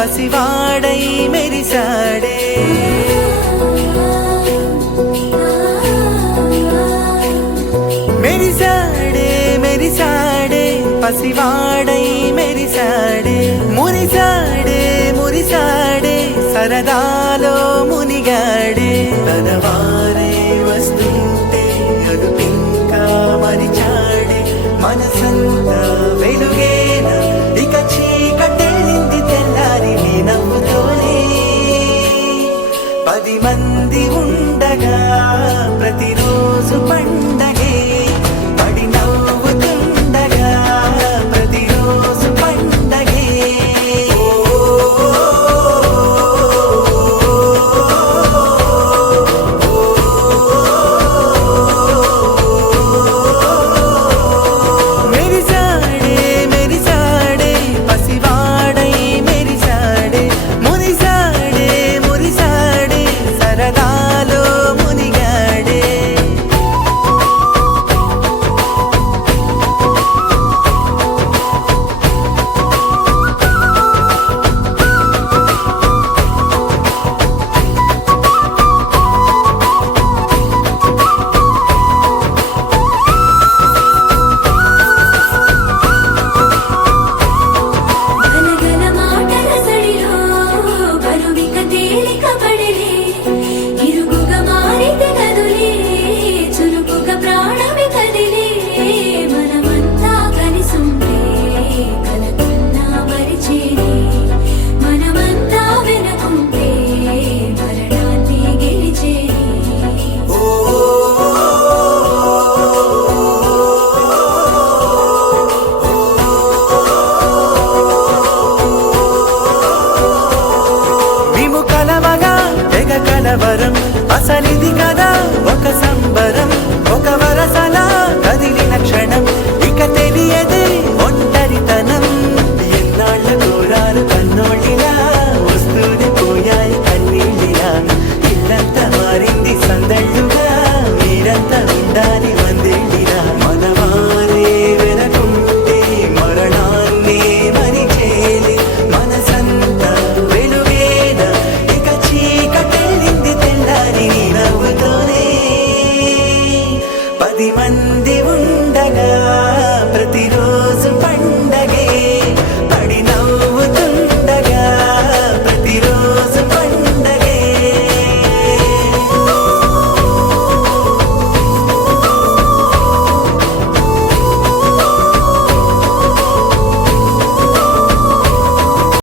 పసివాడై మెరిసాడే మెరిసాడే మెరిసాడే పసివాడై మెరిసాడే మురిసాడే మురిసాడే సరదాలో మునిగాడే తనవారే వస్తుంటే అదుపింకా మరిచాడే మనసంతా వెలుగేనా ఇక చీకటెళ్ళింది తెల్లారి నీ నవ్వుతోనే 10 మంది ఉండగా ప్రతిరోజు పండగే పడి నవ్వుతుండగా ప్రతిరోజు పండగే మెరిసాడే మెరిసాడే పసివాడై మెరిసాడే మురిసాడే మురిసాడే సరదాలో మునిగాడే గలగల మాటల సడిలో బరువిక తేలిక పడలే ఇరుగుగా మారితే కదులే చురుకుగా ప్రాణమి కదిలే మనమంతా కలిసుంటే కలకున్నా మరిచేనే మనమంతా వెనకుంటే మరణాన్ని గెలిచేనే మేము కలవగా తెగ కలవరం